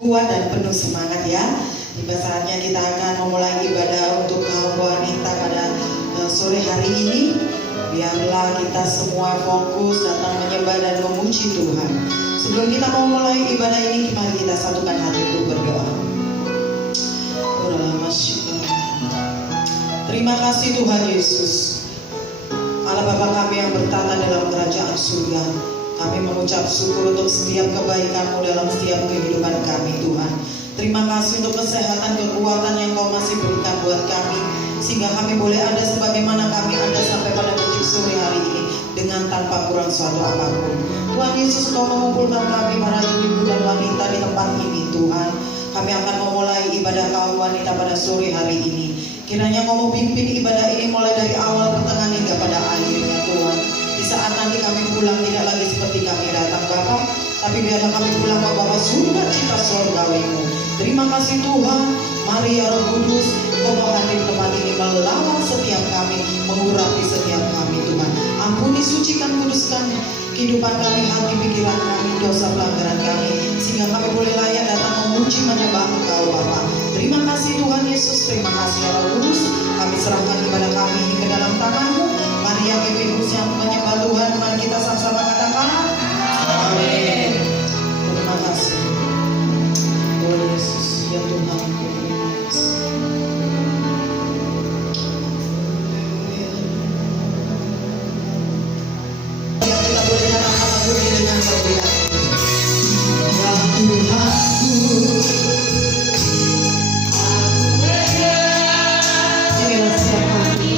kuat dan penuh semangat ya. Tiba saatnya kita akan memulai ibadah untuk kaum wanita pada sore hari ini. Biarlah kita semua fokus datang menyembah dan memuji Tuhan. Sebelum kita memulai ibadah ini, mari kita satukan hati untuk berdoa. Terima kasih Tuhan Yesus, Allah Bapa kami yang bertata dalam kerajaan surga. Kami mengucap syukur untuk setiap kebaikan-Mu dalam setiap kehidupan kami Tuhan. Terima kasih untuk kesehatan, kekuatan yang Kau masih berikan buat kami, sehingga kami boleh ada sebagaimana kami ada sampai pada detik sore hari ini dengan tanpa kurang suatu apapun. Tuhan Yesus, Kau mengumpulkan kami para ibu dan wanita di tempat ini Tuhan. Kami akan memulai ibadah kaum wanita pada sore hari ini. Kiranya Kau mau pimpin ibadah ini mulai dari awal, pertengahan hingga pada akhirnya Tuhan. Di saat nanti kami pulang tidak lagi seperti kami datang Bapa, tapi biarlah kami pulang membawa sukacita surgawi-Mu. Terima kasih Tuhan. Mari ya Roh Kudus, Kau mau hadir tempat ini melawat setiap kami, mengurapi setiap kami Tuhan. Ampuni, sucikan, kuduskan kehidupan kami, hati, pikiran kami, dosa pelanggaran kami, sehingga kami boleh layak datang memuji menyembah Engkau Bapa. Terima kasih Tuhan Yesus. Terima kasih ya Roh Kudus. Kami serahkan ibadah kami ini ke dalam tangan-Mu. Mari yang Kudus yang menyembah Tuhan, mari kita sama-sama katakan amin. Terima kasih oh Yesus ya Tuhan. Yang kita boleh katakan lagu ini dengan berbeda. Ya Tuhanku, inilah setiap hati.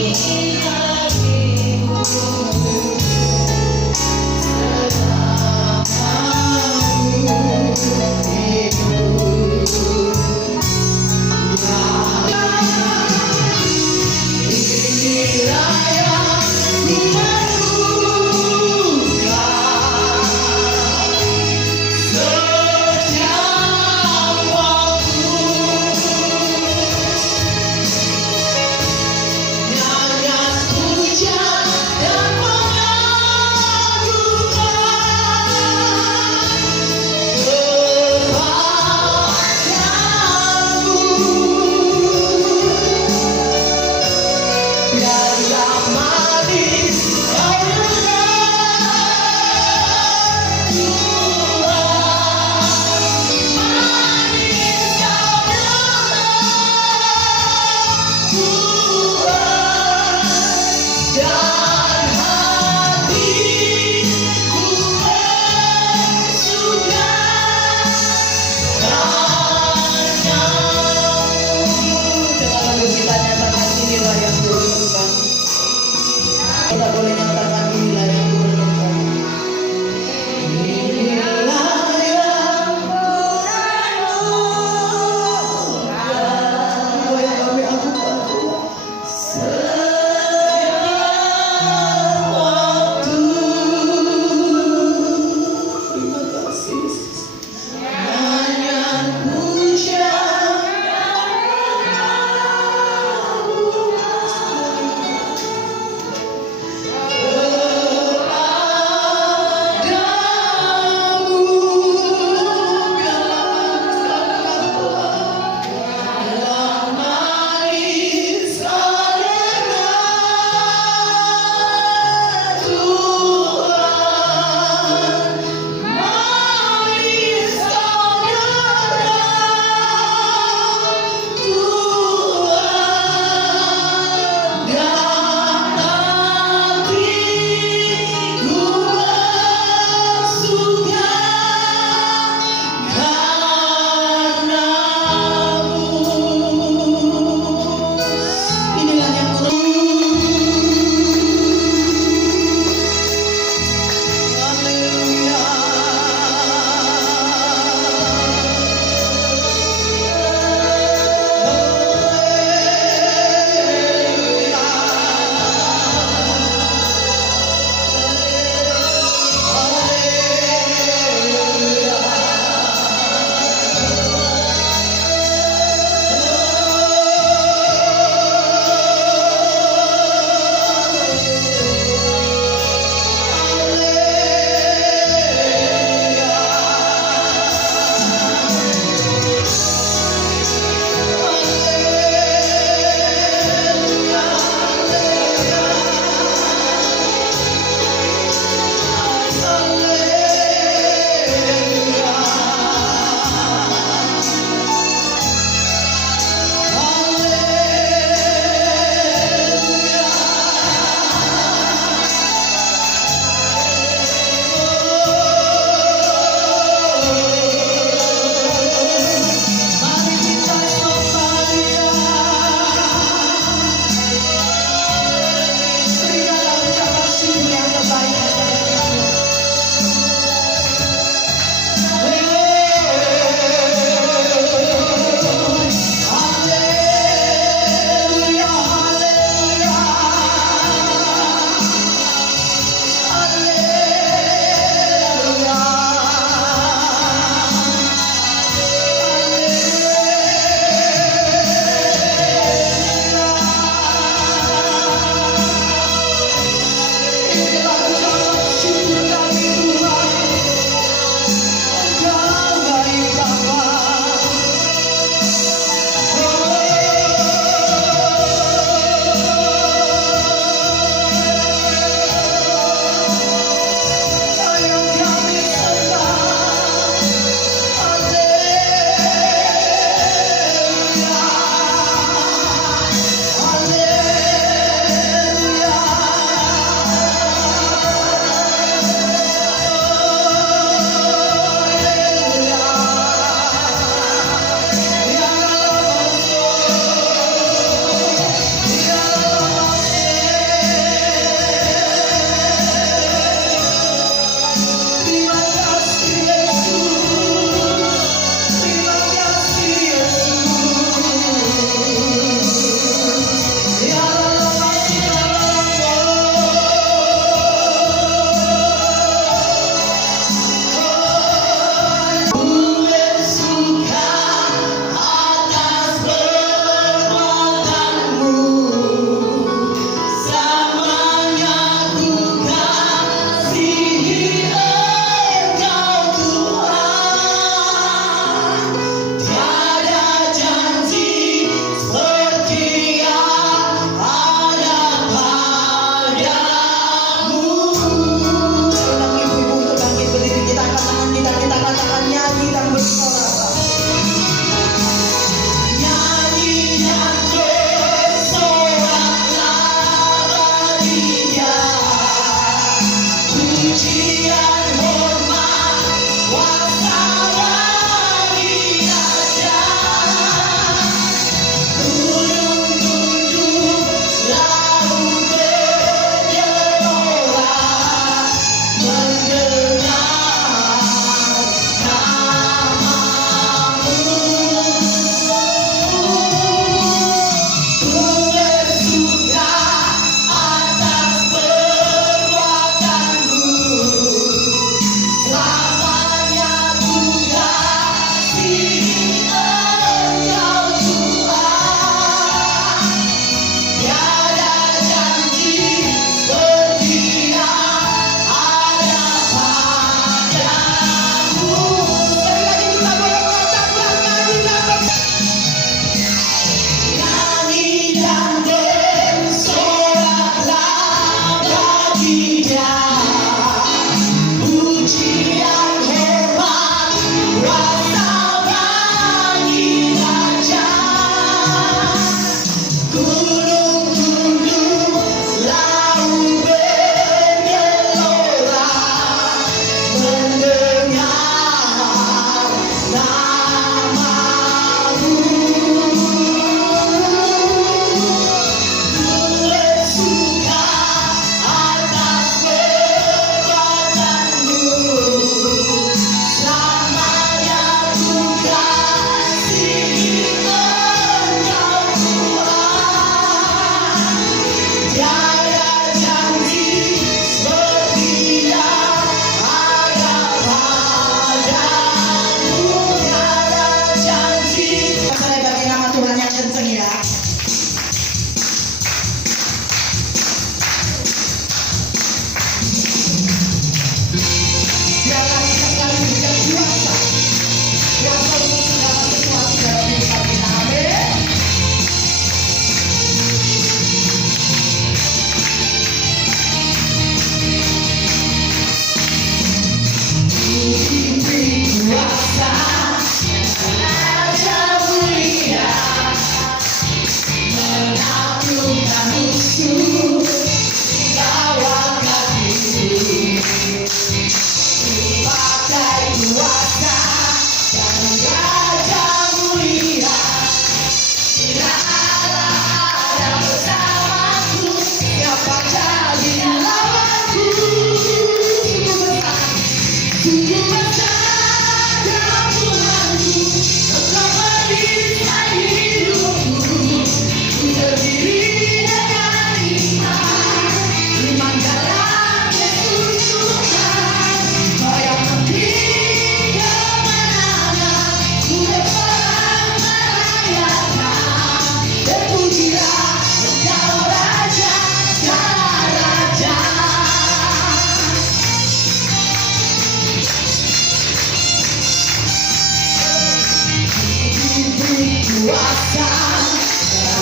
kuasa,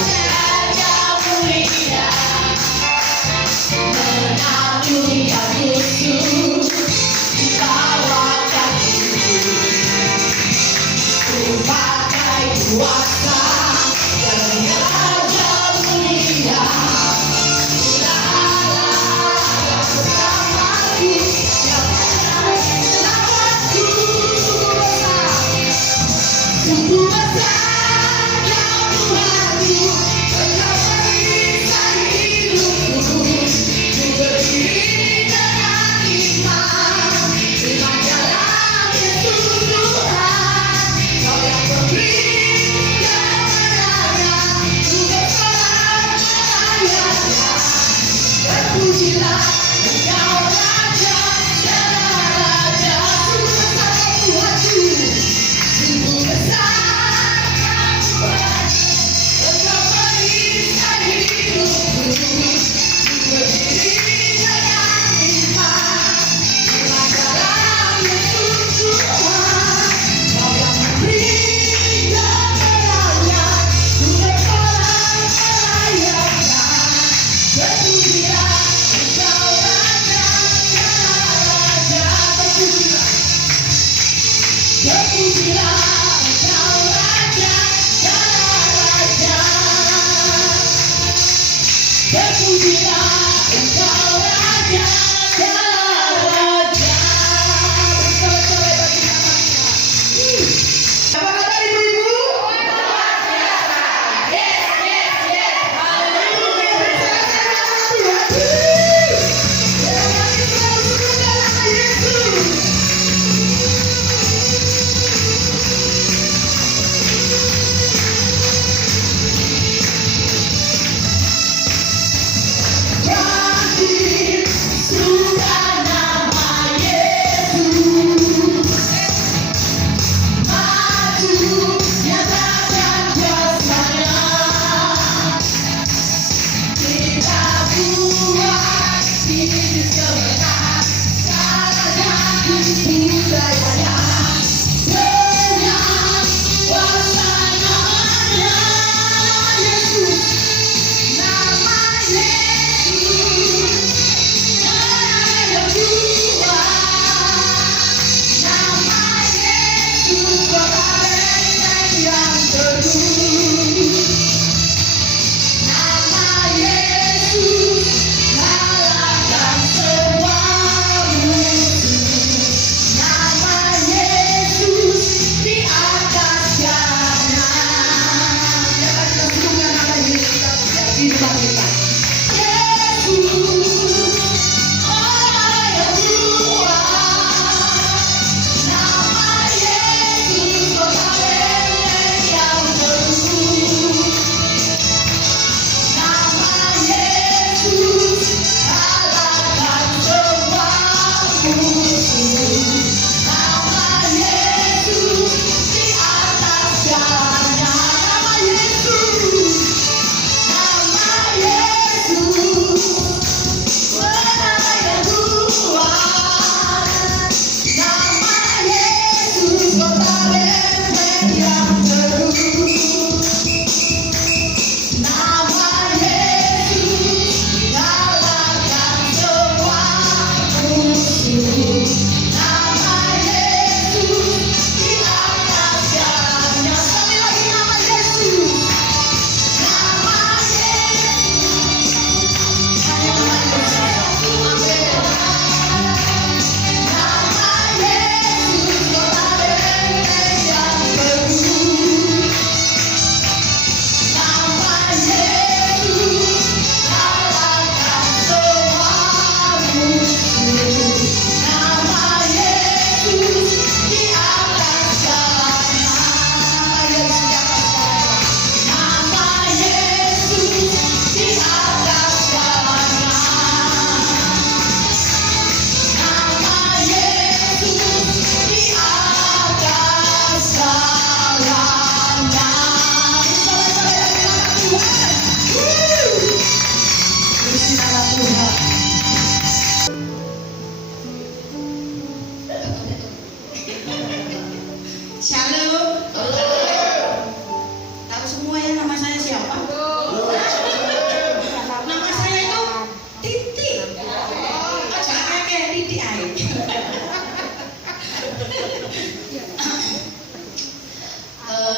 Raja mulia, menaklukan musuh di bawah kakiku. Ku pakai kuasa dari Raja mulia. Terpujilah Engkau Raja, Raja, sungguh besar Tuhanku, sungguh besar Tuhan. Engkau perisai hidupku, berdiri dengan iman, iman dalam Yesus Tuhan. Kau yang memberi kemenangan, ku bersorak merayakan. Terpujilah Engkau Raja, Raja, terpujilah. Terpujilah Engkau Raja, Raja. Terpujilah Engkau Raja, Raja. Bersama-sama bagi nama Tuhan. Apa kabar ibu-ibu? Yesus.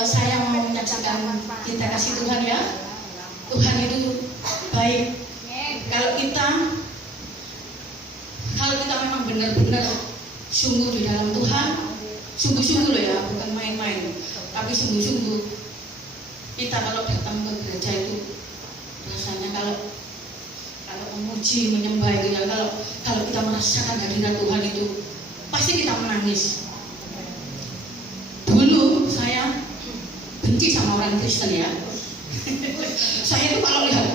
saya mau menyaksikan kita kasih Tuhan ya. Tuhan itu baik. Kalau kita memang benar-benar sungguh di dalam Tuhan, sungguh-sungguh loh ya, bukan main-main, tapi sungguh-sungguh. Kita kalau datang ke gereja itu rasanya kalau memuji, menyembah itu ya, kalau kita merasakan hadirat Tuhan itu pasti kita menangis. Dulu saya benci sama orang Kristen ya. Saya itu kalau lihat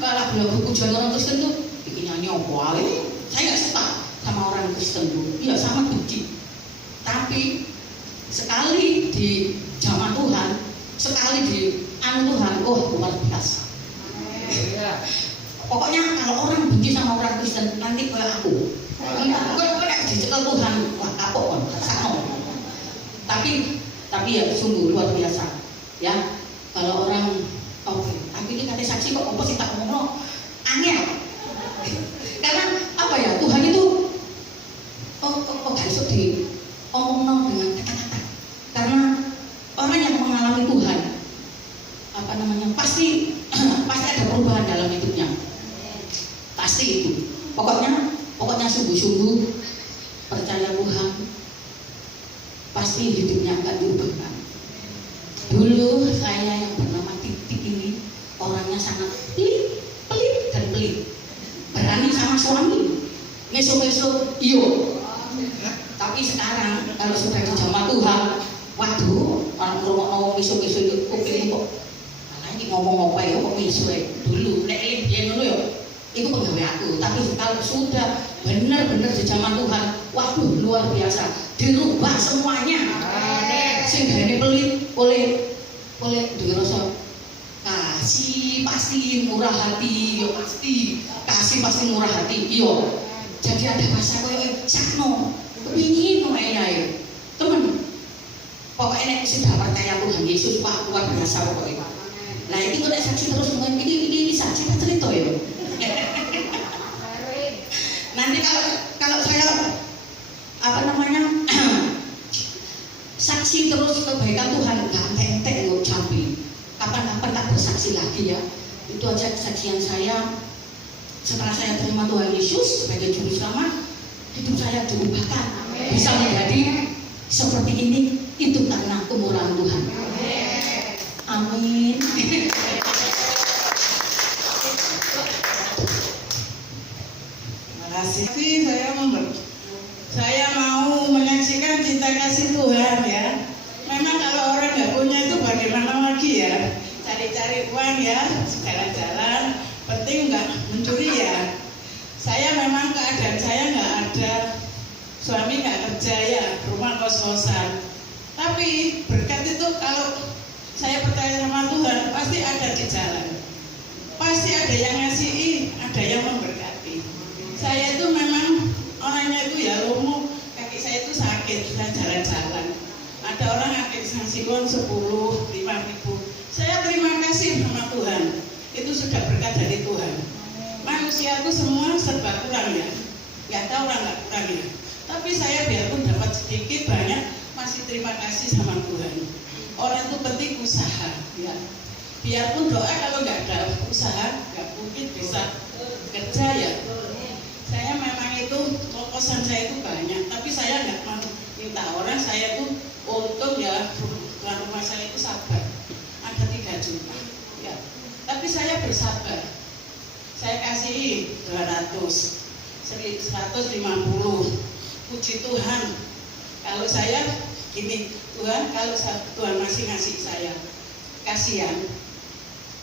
lagu-lagu pujian orang Kristen tuh bikin nyanyi apa aja. Saya nggak suka sama orang Kristen tuh. Iya, sama benci. Tapi sekali di jamaah Tuhan, sekali di Tuhan, luar biasa. Pokoknya kalau orang benci sama orang Kristen nanti kayak aku. Kok dicekel Tuhan, wah kapok kan. Tapi ya sungguh luar biasa. Ya, kalau orang tapi ini kata saksi kok apa sih tak ngomong angel. Karena apa ya, Tuhan itu gak bisa diomong dengan kata-kata. Karena orang yang mengalami Tuhan pasti ada perubahan dalam hidupnya. Pasti itu. Pokoknya sungguh-sungguh percaya Tuhan, pasti hidupnya akan diubahkan. Dulu saya yang bernama Titik ini orangnya sangat pelit dan pelit, berani sama suami, ngesuk-ngesuk iyo. Tapi sekarang kalau sudah di jamaah Tuhan, waduh, orang ngomong ngesuk-ngesuk itu kuping kok ini ngomong apa ya, kok ngesuk. Dulu nek dia dulu ya itu pegawai aku, tapi kalau sudah benar-benar di jamaah Tuhan, waduh luar biasa, dirubah semuanya. Sehingga ini pelit oleh dirasa kasih pasti murah hati, yo pasti kasih pasti murah hati, yo. Jadi ada bahasa koyo sakno, kepingin ya temen. Pokoknya sudah percaya Tuhan Yesus, wah luar biasa pokoknya. Nah ini kok saksi terus ini saksi cerita ya. Nanti kalau saya saksi terus kebaikan Tuhan, nggak entek nggak capek. Kapan-kapan tak bersaksi lagi ya. Itu aja kesaksian saya. Setelah saya terima Tuhan Yesus sebagai juru selamat, hidup saya diubahkan. Bisa menjadi seperti ini, itu karena kemurahan Tuhan. Amin. Terima kasih. Saya mau menyaksikan cinta kasih Tuhan ya. Memang kalau orang nggak punya itu bagaimana lagi ya? Cari-cari uang ya, jalan-jalan. Penting nggak mencuri ya. Saya memang keadaan saya nggak ada, suami nggak kerja ya, rumah kos-kosan. Tapi berkat itu kalau saya percaya sama Tuhan pasti ada di jalan. Pasti ada yang ngasihi, ada yang memberkati. Saya itu memang orangnya itu ya lumpuh, kaki saya itu sakit, saya jalan-jalan. Ada orang ngasih sanksi uang 10.000, 5.000. Saya terima kasih sama Tuhan. Itu sudah berkat dari Tuhan. Manusia itu semua serba kurang ya. Nggak tahu orang nggak kurang ya. Tapi saya biarpun dapat sedikit banyak masih terima kasih sama Tuhan. Orang itu penting usaha ya. Biarpun doa kalau nggak ada usaha nggak mungkin bisa kerja ya. Saya memang itu kosan saya itu banyak, tapi saya nggak mau minta orang. Saya tuh untung ya, tuan rumah saya itu sabar, ada 3 juta ya. Tapi saya bersabar, saya kasih 200, 150. Puji Tuhan, kalau saya gini, Tuhan kalau Tuhan masih ngasih saya kasihan,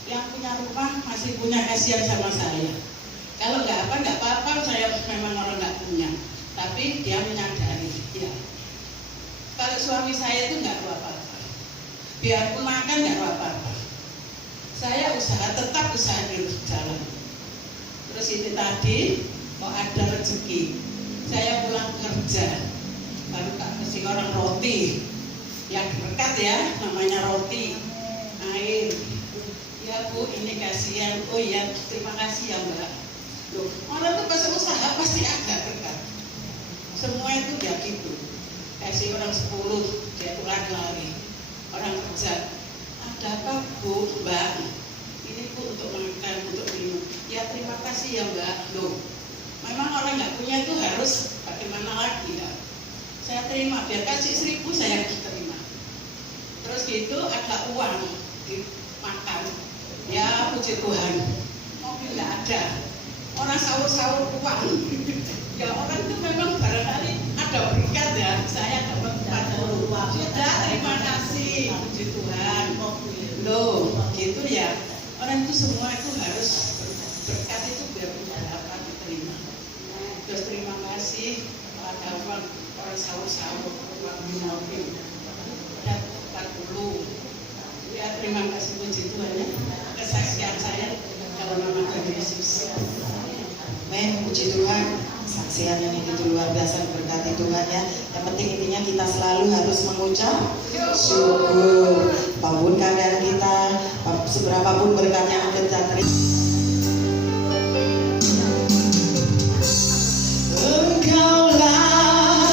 yang punya rumah masih punya kasihan sama saya. Kalau nggak apa-apa, saya memang orang nggak punya, tapi dia menyadari ya. Kalau suami saya itu nggak apa-apa, biarpun makan nggak apa-apa, saya tetap usaha di jalan. Terus ini tadi mau ada rezeki, saya pulang kerja baru kasih orang roti yang dekat ya, namanya roti air. Ya Bu, ini kasihan. Oh iya, terima kasih ya Mbak. Loh, orang tuh pas usaha pasti agak dekat. Semua itu ya gitu. Kasih orang 10, dia pulang lari. hajat. Ada apa Bu, Mbak? Ini Bu untuk makan, untuk minum. Ya terima kasih ya Mbak. Loh, memang orang nggak punya itu harus bagaimana lagi ya? Saya terima, dia kasih 1.000 saya terima. Terus gitu ada uang dimakan. Ya puji Tuhan, mobil nggak ada. Orang sahur-sahur uang. Ya orang itu memang barangkali ada berkat ya. Saya dapat 40 uang. Sudah, terima kasih, puji Tuhan. Loh, gitu ya. Orang itu semua itu harus berkat itu biar tidak dapat diterima. Terus terima kasih ada uang orang sahur-sahur uang di mobil. Ada 40. Ya terima kasih puji Tuhan ya. Kesaksian saya dalam nama Tuhan Yesus. Amin, puji Tuhan. Saksian yang begitu luar biasa berkati Tuhan ya. Yang penting intinya kita selalu harus mengucap syukur. Apapun keadaan kita, seberapapun berkat yang kita terima. Engkaulah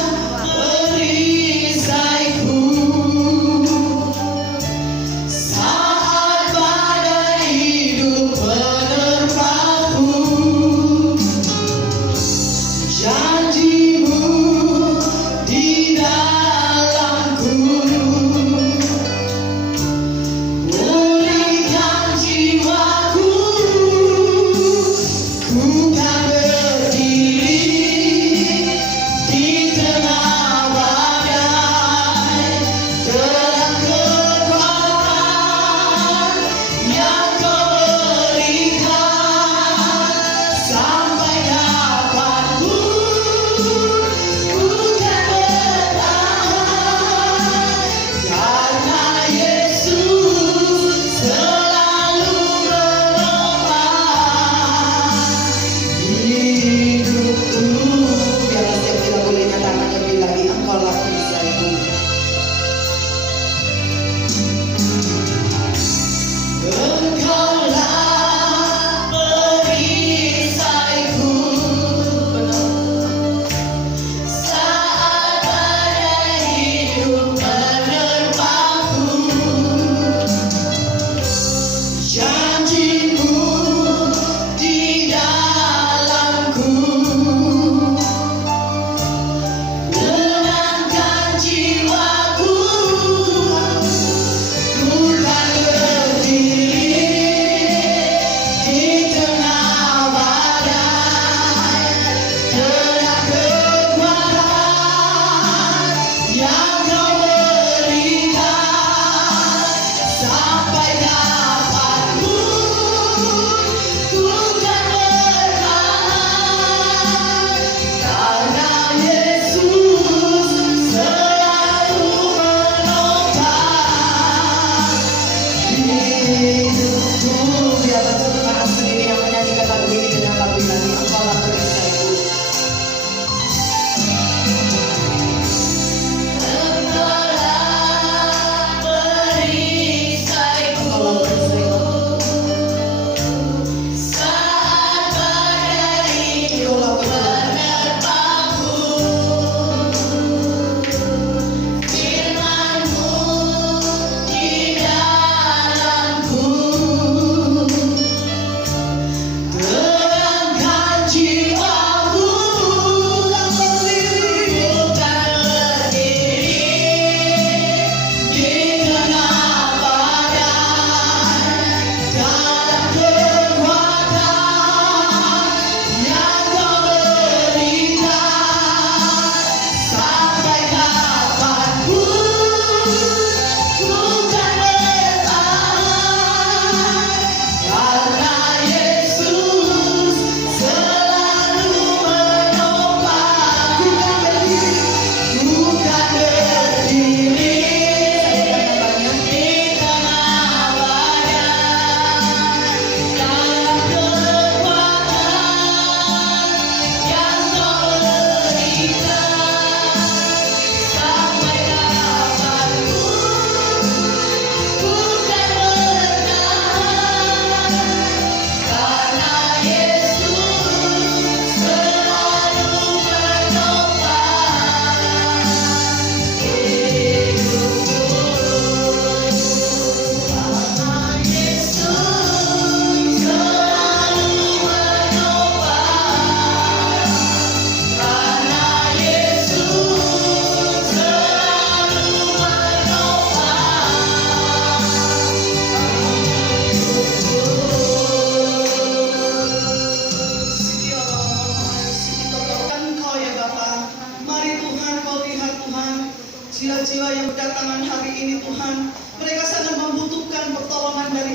perisaiku saat badai hidup menerpaku. Janjimu di dalamku pulihkan jiwaku.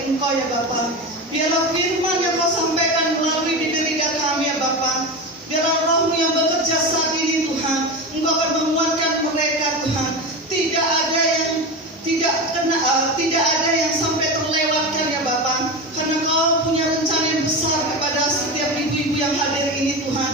dari Engkau ya Bapa. Biarlah firman yang Kau sampaikan melalui bibir lidah kami ya Bapa. Biarlah Roh-Mu yang bekerja saat ini Tuhan, Engkau akan menguatkan mereka Tuhan. Tidak ada yang sampai terlewatkan ya Bapa. Karena Kau punya rencana yang besar kepada setiap ibu-ibu yang hadir ini Tuhan.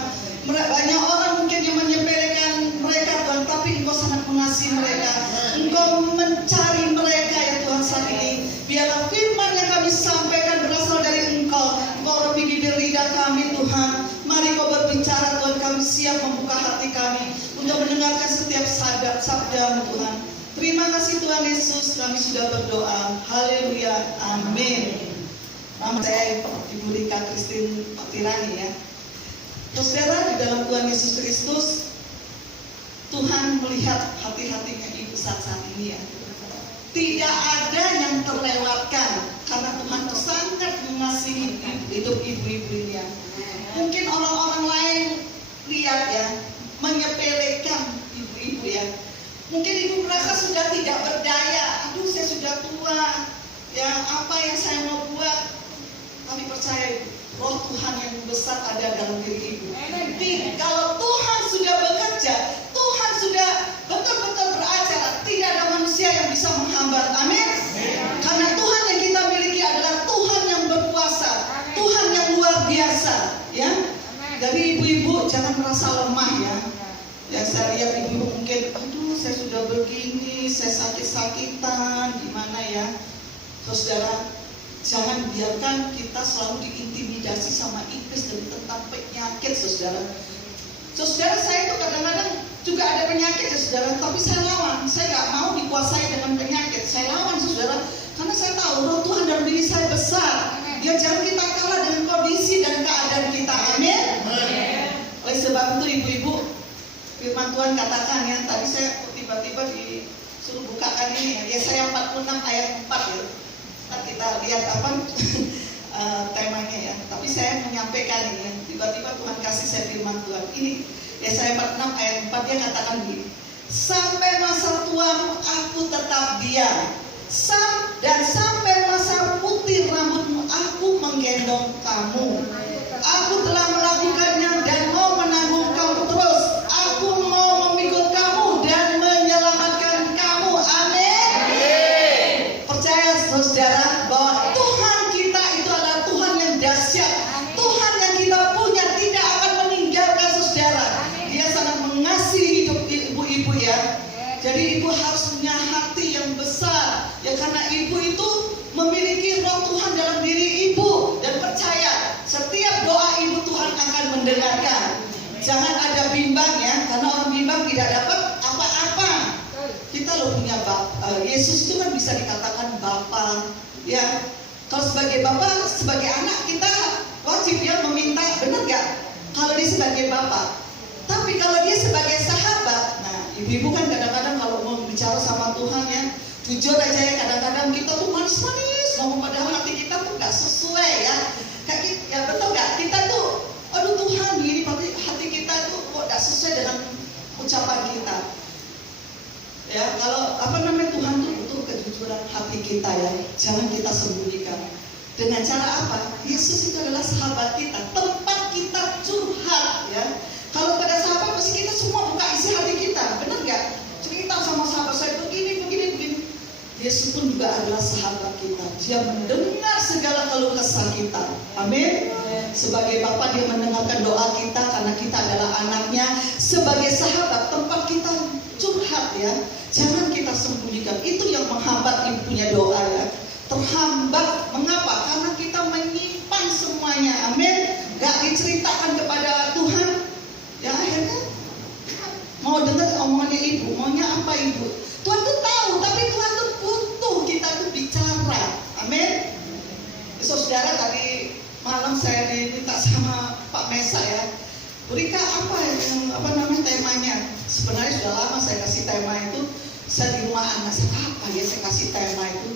Banyak orang mungkin yang menyepelekan mereka Tuhan, tapi Engkau sangat mengasihi mereka. Engkau mencari mereka ya Tuhan saat ini. Biarlah firman yang kami sampaikan berasal dari Engkau. Engkau rapi bibir lidah kami Tuhan. Mari Kau berbicara Tuhan, kami siap membuka hati kami untuk mendengarkan setiap sabda-Mu Tuhan. Terima kasih Tuhan Yesus, kami sudah berdoa. Haleluya, amin. Nama saya Ibu Rika Christine Patirani ya. Saudara, di dalam Tuhan Yesus Kristus, Tuhan melihat hati-hatinya ibu saat ini ya. Tidak ada yang terlewatkan karena Tuhan itu sangat mengasihi hidup ibu-ibu ini ya. Mungkin orang-orang lain lihat ya, menyepelekan ibu-ibu ya. Mungkin ibu merasa sudah tidak berdaya. Aduh, saya sudah tua. Ya, apa yang saya mau buat? Tapi percaya ibu, Roh Tuhan yang besar ada dalam diri ibu. Kalau Tuhan sudah bekerja, Tuhan sudah betul-betul beracara, tidak ada manusia yang bisa menghambat. Amin. Karena Tuhan yang kita miliki adalah Tuhan yang berkuasa, Tuhan yang luar biasa. Ya. Dari ibu-ibu jangan merasa lemah ya. Ya, saya lihat ibu-ibu mungkin, aduh saya sudah begini, saya sakit-sakitan, gimana ya. Saudara, jangan biarkan kita selalu diintimidasi sama iblis dari tentang penyakit, saudara. Saudara, saya itu kadang-kadang juga ada penyakit ya saudara, tapi saya lawan. Saya nggak mau dikuasai dengan penyakit. Saya lawan saudara, karena saya tahu Roh Tuhan dalam diri saya besar. Dia jangan kita kalah dengan kondisi dan keadaan kita. Amin. Oleh sebab itu ibu-ibu, firman Tuhan katakan ya, tadi saya tiba-tiba disuruh bukakan ini ya, Yesaya 46 ayat 4 ya. Kita lihat apa temanya ya. Tapi saya menyampaikan ini ya. Tiba-tiba Tuhan kasih saya firman Tuhan. Ini Yesaya 46 ayat 4, dia katakan begini. Sampai masa tuamu aku tetap diam. Dan sampai masa putih rambutmu aku menggendong kamu. Aku telah melakukannya dan mau menanggung kamu terus. Aku mau memikul kamu dan menyelamatkan kamu. Amin. Percaya saudara bahwa Tuhan kita itu adalah Tuhan yang dahsyat. Tuhan yang kita punya tidak akan meninggalkan saudara. Dia sangat mengasihi hidup ibu-ibu ya. Jadi ibu harus punya hati yang besar. Ya karena ibu itu memiliki Roh Tuhan dalam diri ibu. Dan percaya setiap doa ibu Tuhan akan mendengarkan. Jangan ada bimbang ya. Karena orang bimbang tidak dapat apa-apa. Kita loh punya Bapa. Yesus itu kan bisa dikatakan Bapa. Ya, kalau sebagai Bapa, sebagai anak kita wajib ya meminta, benar gak? Kalau dia sebagai Bapa. Tapi kalau dia sebagai sahabat, nah ibu-ibu kan kadang-kadang kalau mau bicara sama Tuhan ya, jujur aja ya, kadang-kadang kita tuh manis-manis ngomong, padahal hati kita tuh gak sesuai ya. Kayak ya betul gak? Kita tuh, aduh Tuhan gini, tapi hati kita tuh kok gak sesuai dengan ucapan kita. Ya, kalau Tuhan tuh butuh kejujuran hati kita ya. Jangan kita sembunyikan. Dengan cara apa? Yesus itu adalah sahabat kita, tempat kita curhat ya. Kalau pada sahabat pasti kita semua buka isi hati kita, benar nggak? Cerita sama sahabat saya begini. Yesus pun juga adalah sahabat kita. Dia mendengar segala keluh kesah kita. Amin. Sebagai Bapa dia mendengarkan doa kita karena kita adalah anaknya. Sebagai sahabat tempat kita curhat ya. Jangan kita sembunyikan. Itu yang menghambat ibunya doa ya. Terhambat. Mengapa? Karena kita menyimpan semuanya. Amin. Gak diceritakan kepada Tuhan. Ya akhirnya mau dengar omongannya ibu. Maunya apa ibu? Tuhan tuh tahu. Tapi Tuhan tuh butuh kita tuh bicara. Amin. Saudara, tadi malam saya diminta sama Pak Mesa ya. Rika temanya? Sebenarnya sudah lama saya kasih tema itu. Saya di rumah anak saya, apa ya saya kasih tema itu?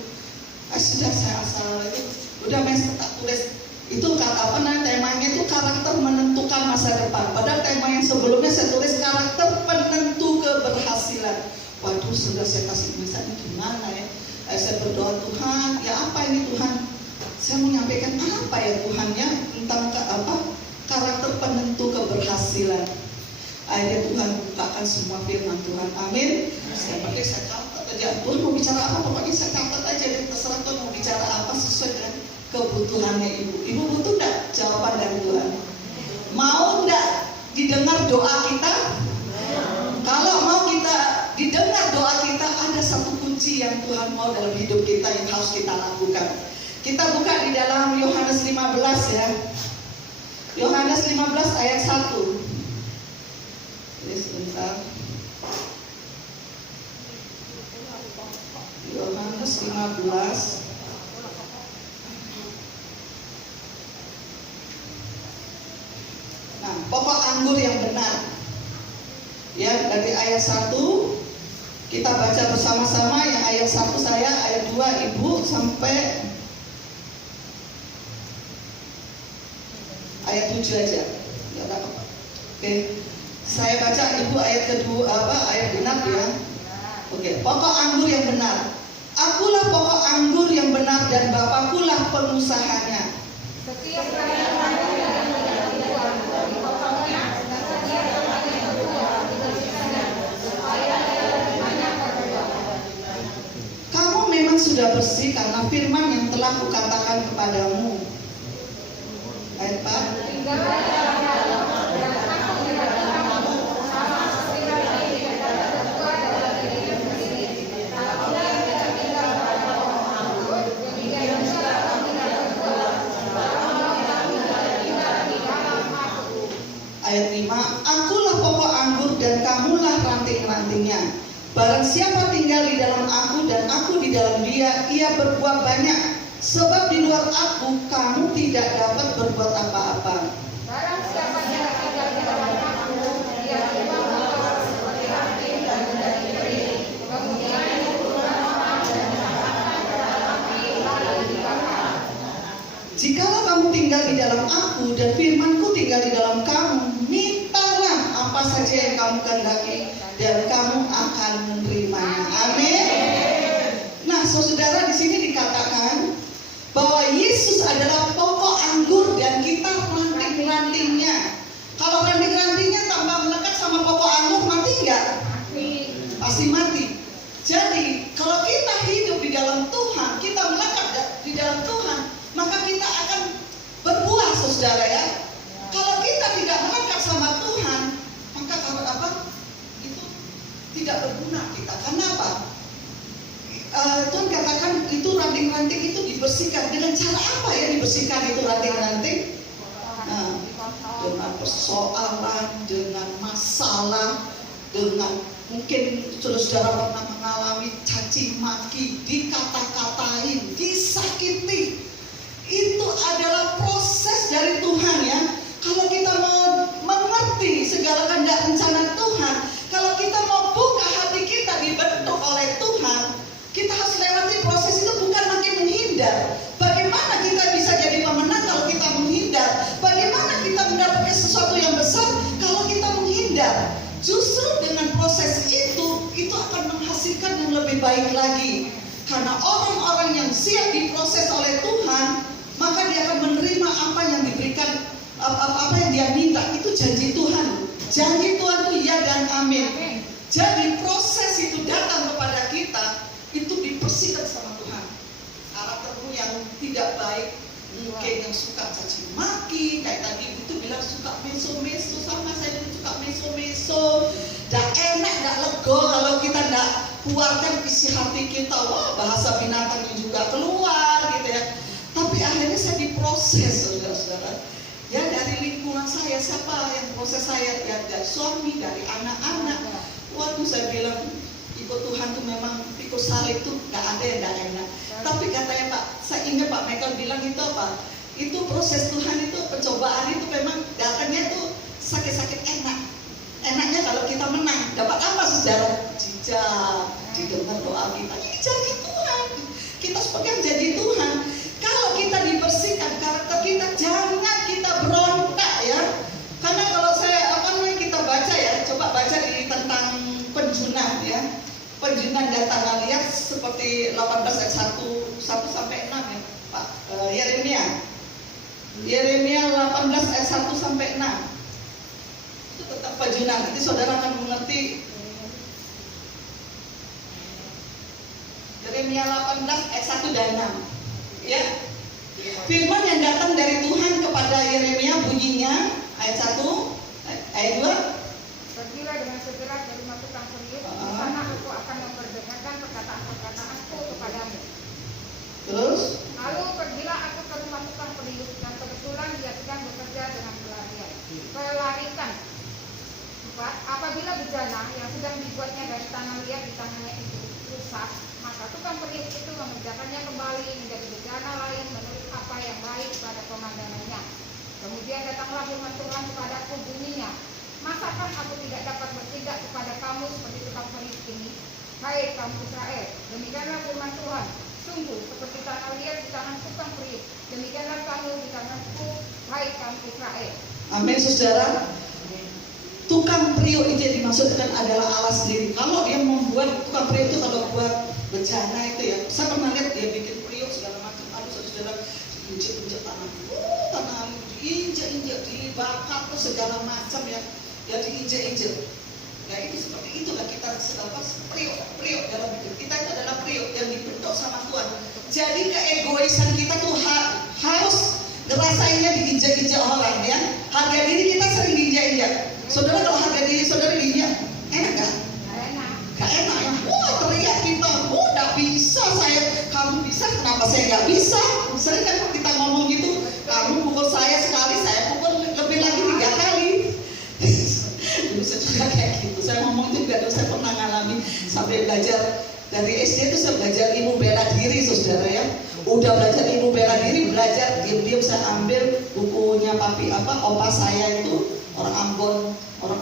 Sudah saya asal itu. Udah Mesa tak tulis. Itu temanya itu karakter menentukan masa depan. Padahal tema yang sebelumnya saya tulis karakter penentu keberhasilan. Waduh, sudah saya kasih Mesa ini gimana ya? Saya berdoa Tuhan, ya apa ini Tuhan? Saya menyampaikan apa ya Tuhan ya tentang karakter penentu keberhasilan. Akhirnya Tuhan bukakan semua firman Tuhan. Amin. Saya catat aja. Tuhan mau bicara apa? Pokoknya saya catat aja. Dan terserah Tuhan mau bicara apa sesuai dengan kebutuhannya ibu. Ibu butuh enggak jawaban dari Tuhan? Mau enggak didengar doa kita? Kalau mau kita didengar doa kita, ada satu kunci yang Tuhan mau dalam hidup kita yang harus kita lakukan. Kita buka di dalam Yohanes 15 ya. Yohanes 15 ayat 1. Sebentar. Yohanes 15. Nah, pokok anggur yang benar. Ya, dari ayat 1 kita baca bersama-sama. Yang ayat 1 saya, ayat 2 ibu sampai ayat 7 aja. Ya, oke. Saya baca ibu ayat kedua ayat genap ya. Oke, pokok anggur yang benar. Akulah pokok anggur yang benar dan Bapakkulah pengusahanya. Setiap yang ada dalam Tuhan dari pokoknya dan setiap yang ada di Tuhan dibersihkannya supaya ada banyak berbuah. Kamu memang sudah bersih karena firman yang telah kukatakan kepadamu. Ayat 4. Ayat 5, akulah pokok anggur dan kamulah ranting-rantingnya. Barang siapa tinggal di dalam aku dan aku di dalam dia, ia berbuah banyak. Sebab di luar aku, kamu tidak dapat berbuat apa-apa. Barang siapa yang tinggal di dalam aku, dia berbuah seperti ranting dan menjadi benih. Kemudian diturunkan dan diletakkan ke dalam api lalu dibakar. Jikalau kamu tinggal di dalam aku dan firmanku tinggal di dalam kamu, mintalah apa saja yang kamu kehendaki dan kamu akan menerimanya. Amin. Nah, saudara, di sini dikatakan bahwa Yesus adalah pokok anggur dan kita ranting-rantingnya. Kalau ranting-rantingnya tanpa melekat sama pokok anggur, mati enggak? Pasti mati. Jadi, kalau kita hidup di dalam Tuhan, kita melekat di dalam Tuhan, maka kita akan berbuah, saudara ya. Kalau kita tidak melekat sama Tuhan, maka kalau itu tidak berguna kita. Karena apa? Tuhan katakan itu ranting-ranting itu dibersihkan. Dengan cara apa ya dibersihkan itu ranting-ranting? Nah, dengan persoalan, dengan masalah, dengan mungkin saudara pernah mengalami caci maki, dikata-katain, disakiti. Itu adalah proses dari Tuhan ya. Kalau kita mau mengerti segala kehendak rencana Tuhan, kalau kita mau buka hati kita dibentuk oleh Tuhan, kita harus lewati proses itu, bukan makin menghindar. Bagaimana kita bisa jadi pemenang kalau kita menghindar? Bagaimana kita mendapatkan sesuatu yang besar kalau kita menghindar? Justru dengan proses itu akan menghasilkan yang lebih baik lagi. Karena orang-orang yang siap diproses oleh Tuhan, maka dia akan menerima apa yang diberikan, apa yang dia minta. Itu janji Tuhan. Janji Tuhan itu ya dan amin. Jadi proses itu datang kepada kita, itu dibersihkan sama Tuhan. Karaktermu yang tidak baik, mungkin yang suka caci maki, kayak tadi itu bilang suka meso-meso, sama saya dulu suka meso-meso. Dah enak, dah lega kalau kita dah keluarkan isi hati kita. Wah, bahasa binatangnya juga keluar gitu ya. Tapi akhirnya saya diproses, saudara-saudara. Ya dari lingkungan saya, siapa yang proses saya? Ya dari suami, dari anak-anak. Waktu saya bilang ikut Tuhan tuh memang ikut salib tuh gak ada yang gak enak. Tapi katanya Pak, saya ingat Pak Michael bilang itu apa? Itu proses Tuhan itu, pencobaan itu memang datangnya tuh sakit-sakit enak. Enaknya kalau kita menang, dapat apa saudara? Jejak, didengar doa kita. Ini janji Tuhan. Kita sebagai janji Tuhan. Kalau kita dibersihkan karakter kita, jangan kita berontak ya. Karena kalau saya kita baca ya, coba baca di tentang penjunan ya. Penjunan dan tanggal lihat seperti 18 ayat 1 sampai 6 ya Pak Yeremia Yeremia 18 ayat 1 sampai 6. Itu tetap pajunan, nanti saudara akan mengerti. Yeremia 18 ayat 1 dan 6. Ya. Firman yang datang dari Tuhan kepada Yeremia bunyinya ayat 1, ayat 2. Pergilah dengan segera dari rumah tukang periuk, di sana aku akan memperdengarkan perkataan-perkataanku kepadamu. Terus Lalu pergilah aku ke rumah tukang periuk, dan kebetulan dia sedang bekerja dengan pelarian. Pelarikan. 4. Apabila bejana yang sedang dibuatnya dari tanah liat di tangannya itu rusak, maka tukang periuk itu mengerjakannya kembali menjadi bejana lain menurut apa yang baik pada pemandangannya. Kemudian datanglah firman Tuhan kepadaku bunyinya, masakan aku tidak dapat bertindak kepada kamu seperti tukang periuk ini, hai kamu Israel? Demikianlah firman Tuhan, sungguh seperti tanah liat di tangan tukang periuk, demikianlah kamu di tanganku, hai kamu Israel. amin saudara. Tukang periuk itu yang dimaksudkan adalah Allah sendiri. Kalau dia membuat, tukang periuk itu kalau buat bejana itu ya, saya pernah lihat dia bikin periuk segala macam. Aduh saudara, injek tanah, tanah diinjek, dibakar terus segala macam ya, diinjek. Ya itu seperti itulah kita periuk dalam hidup kita itu adalah periuk yang dibentuk sama Tuhan. Jadi keegoisan kita tuh harus ngerasainnya diinjak-injak orang ya. Harga diri kita sering diinjak-injak. Saudara kalau harga diri saudara diinjak, enak gak? Gak enak ya. Wah teriak kita, gak bisa saya, kamu bisa, kenapa saya gak bisa? Sering kan kita ngomong gitu, kamu pukul saya sekali, saya pukul lebih lagi 3 kali. Dulu saya juga kayak gitu, saya ngomong juga, dulu saya pernah ngalami sampai belajar dari SD itu saya belajar ilmu bela diri saudara ya. Udah belajar ilmu bela diri, belajar diam-diam saya ambil bukunya opa saya itu orang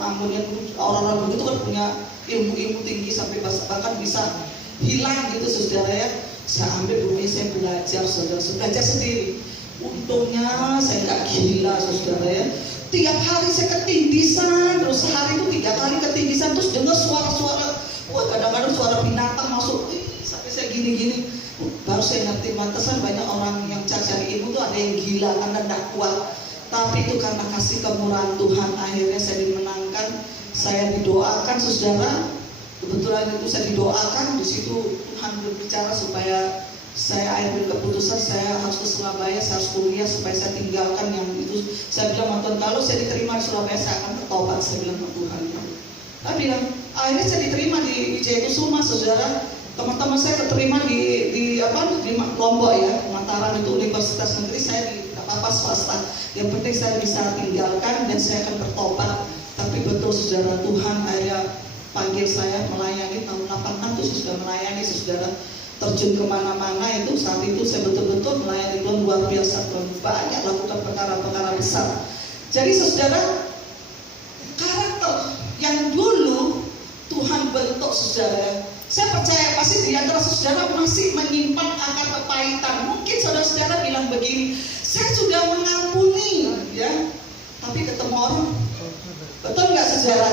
Ambon yang orang begitu kan punya ilmu tinggi sampai bahkan bisa hilang gitu saudara ya. Saya ambil bukunya, saya belajar saudara, saya belajar sendiri. Untungnya saya nggak gila saudara ya. Tiap hari saya ketindisan, terus sehari itu 3 kali ketindisan, terus dengar suara-suara, wah kadang-kadang suara binatang masuk, sampai saya gini-gini. Baru saya ngerti, mantesan banyak orang yang cari ilmu tuh ada yang gila karena tidak kuat. Tapi itu karena kasih kemurahan Tuhan, akhirnya saya dimenangkan, saya didoakan saudara. Kebetulan itu saya didoakan, di situ Tuhan berbicara supaya saya ambil keputusan, saya harus ke Surabaya, saya harus kuliah supaya saya tinggalkan yang itu. Saya bilang sama Tuhan, kalau saya diterima di Surabaya saya akan bertobat, saya bilang sama Tuhan. Saya bilang, akhirnya saya diterima di Jayakusuma saudara. Teman-teman saya keterima di Lombok ya, Mataram itu Universitas Negeri, saya di apa swasta. Yang penting saya bisa tinggalkan dan saya akan bertobat. Tapi betul saudara, Tuhan akhirnya panggil saya melayani tahun 86 itu sudah melayani saudara, terjun kemana-mana itu. Saat itu saya betul-betul melayani Tuhan luar biasa, Tuhan banyak lakukan perkara-perkara besar. Jadi saudara, karakter yang dulu Tuhan bentuk saudara, saya percaya pasti di antara saudara masih menyimpan akar kepahitan. Mungkin saudara-saudara bilang begini, saya sudah mengampuni ya, tapi ketemu orang, betul nggak saudara?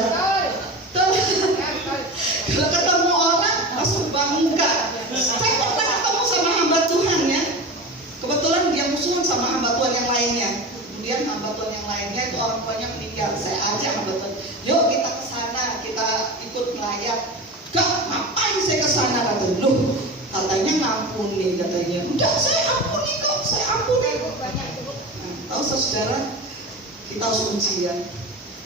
Betul. Kalau ketemu orang langsung bangga. Saya pernah ketemu sama hamba Tuhan ya, kebetulan dia musuhan sama hamba Tuhan yang lainnya. Kemudian hamba Tuhan yang lainnya itu orang tuanya meninggal. Saya ajak hamba Tuhan, yuk kita ke sana, kita ikut melayat. Gak, ngapain saya ke sana? Kata loh, katanya ngampuni katanya. Enggak, saya ampuni kok, saya ampuni. Tahu saudara, kita harus ujian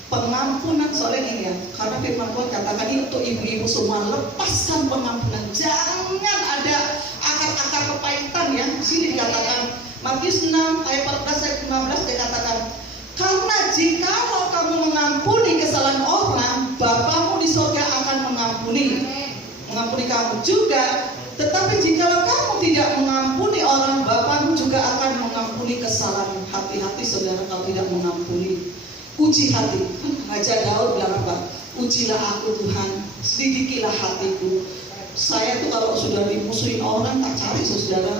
pengampunan soalnya ini ya, karena firman Tuhan katakan ini untuk ibu-ibu semua, lepaskan pengampunan, jangan ada akar-akar kepahitan ya. Sini dikatakan Matius 6 ayat 14 ayat 15 dikatakan, karena jikalau kamu mengampuni kesalahan orang, Bapamu di surga akan mengampuni kamu juga. Tetapi jikalau kamu tidak mengampuni orang, Bapamu juga akan mengampuni kesalahan. Hati-hati saudara kalau tidak mengampuni. Uji hati. Raja Daud bilang apa? Ujilah aku Tuhan, selidikilah hatiku. Saya tuh kalau sudah dimusuhin orang tak cari saudara.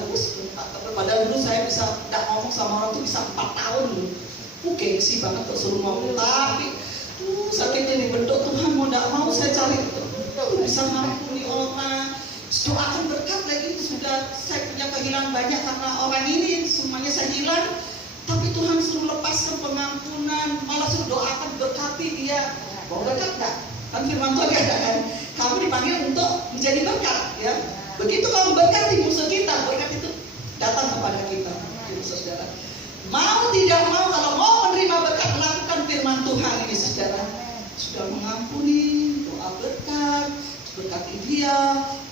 Padahal dulu saya bisa tidak ngomong sama orang tuh bisa 4 tahun loh. Gengsi banget tuh suruh ngomong, tapi sakitnya dibentuk Tuhan mau tidak mau saya cari bisa ngampuni orang. Doakan berkat lagi, sudah saya punya kehilangan banyak karena orang ini semuanya saya hilang. Tapi Tapi Tuhan suruh lepaskan pengampunan, malah suruh doakan, berkati dia. Mau berkat enggak? Kan firman Tuhan katakan, kamu dipanggil untuk menjadi berkat, ya. Begitu kamu berkati musuh kita, berkat itu datang kepada kita, saudara. Mau tidak mau, kalau mau menerima berkat, lakukan firman Tuhan ini, saudara. Sudah mengampuni, doa berkat, berkati dia,